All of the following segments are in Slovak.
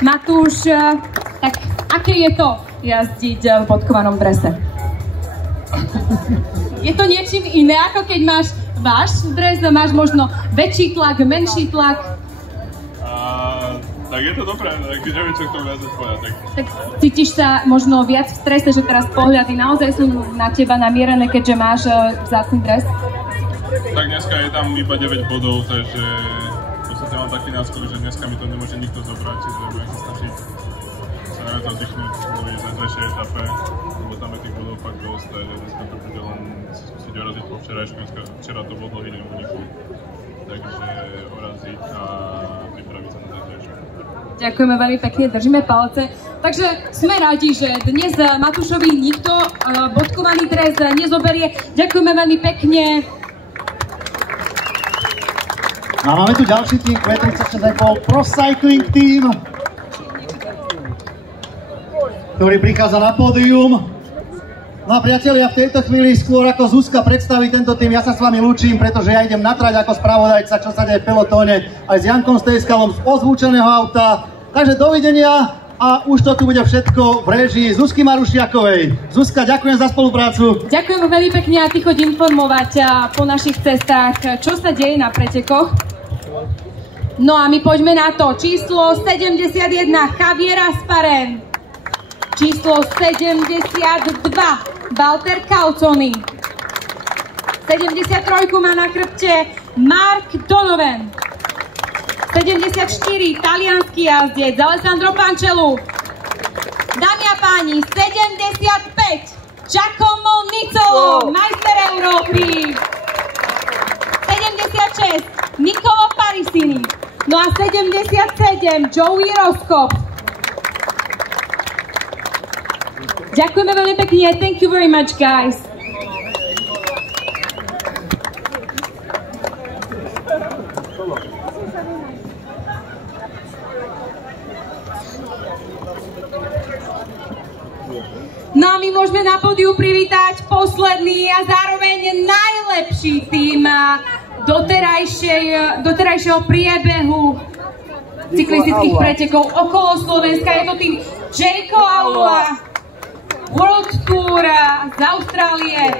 Matúš, tak aké je to jazdiť v bodkovanom drese? Je to niečím iné, ako keď máš váš dres, máš možno väčší tlak, menší tlak? Tak je to dobré, tak neviem, čo k tomu viac povedať. Tak cítiš sa možno viac v strese, že teraz pohľady naozaj sú na teba namierené, keďže máš vzácny dres? Tak dneska je tam iba 9 bodov, takže v podstate mám taký náskok, že dneska mi to nemôže nikto zobrať, čiže budem sa snažiť sa najviac oddychnúť v najzlejšej etape, lebo tam je tých bodov fakt dosť, takže dneska to bude len skúsiť oraziť po včerajšku, včera to bol dlhý deň úniku, takže oraziť a pripraviť sa na zajtrajšok. Ďakujeme veľmi pekne, držíme palce. Takže sme radi, že dnes Matúšovi nikto bodkovaný dres nezoberie. Ďakujeme veľmi pekne. A máme tu ďalší tým, Q36 Pro Cycling Team, ktorý prichádza na pódium. No a priatelia, v tejto chvíli skôr ako Zuzka predstaví tento tým, ja sa s vami lúčim, pretože ja idem na trať ako spravodajca, čo sa deje v pelotóne, aj s Jankom Stejskalom z ozvučeného auta. Takže dovidenia a už to tu bude všetko v réžii Zuzky Marušiakovej. Zuzka, ďakujem za spoluprácu. Ďakujem veľmi pekne a ty choď informovať po našich cestách, čo sa deje na pretekoch. No a my poďme na to. Číslo 71 Javier Asparen. Číslo 72 Walter Calzoni. 73 má na chrbte Mark Donovan. 74 taliansky jazdec Alessandro Pancelu. Dámy a páni, 75 Giacomo Nizzolo, majster Európy. 76 Nicolo Parisini. No a 77 Joey Rosskopf. Ďakujeme veľmi pekne. Thank you very much, guys. No a my môžeme na pódiu privítať posledný a zároveň najlepší tým doterajšieho priebehu cyklistických pretekov okolo Slovenska. Je to tým Jayco Aloha, World Tour z Austrálie.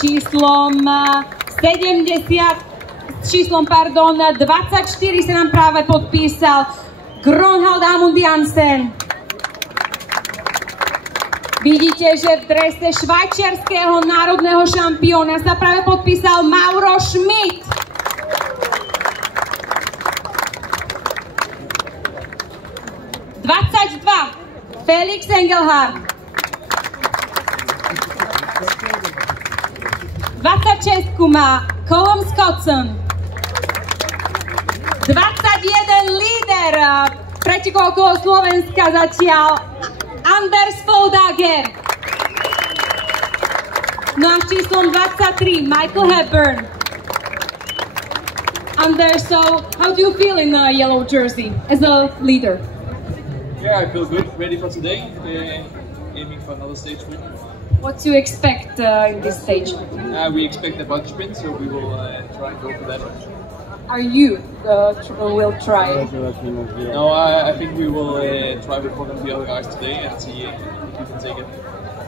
Číslom 24 sa nám práve podpísal Gronald Amund Jansen. Vidíte, že v drese švajčiarskeho národného šampióna sa práve podpísal Mauro Schmidt. Felix Engelhardt. 26 má Colm Scotson. 21 líder pretekov okolo Slovenska zatiaľ Anders Foldager. No a číslom 23 Michael Hepburn. Anders, so how do you feel in a yellow jersey as a leader? Yeah, I feel good, ready for today, aiming for another stage win. What do you expect in this stage? We expect a bunch sprint, so we will try and go for that. Are you will try? No, I think we will try with one of the other guys today and see if we can take it.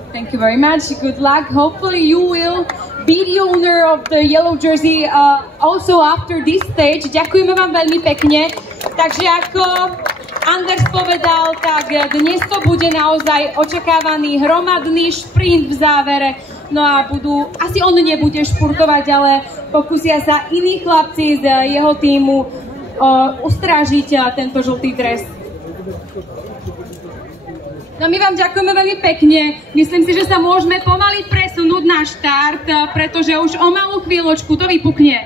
Thank you very much. Good luck. Hopefully you will be the owner of the yellow jersey also after this stage. Ďakujeme vám veľmi pekne. Takže ako Anders povedal, tak dnes to bude naozaj očakávaný hromadný šprint v závere. No a asi on nebude špurtovať, ale pokúsia sa iní chlapci z jeho tímu ustrážiť tento žltý dres. No my vám ďakujeme veľmi pekne. Myslím si, že sa môžeme pomaly presunúť na štart, pretože už o malú chvíľočku to vypukne.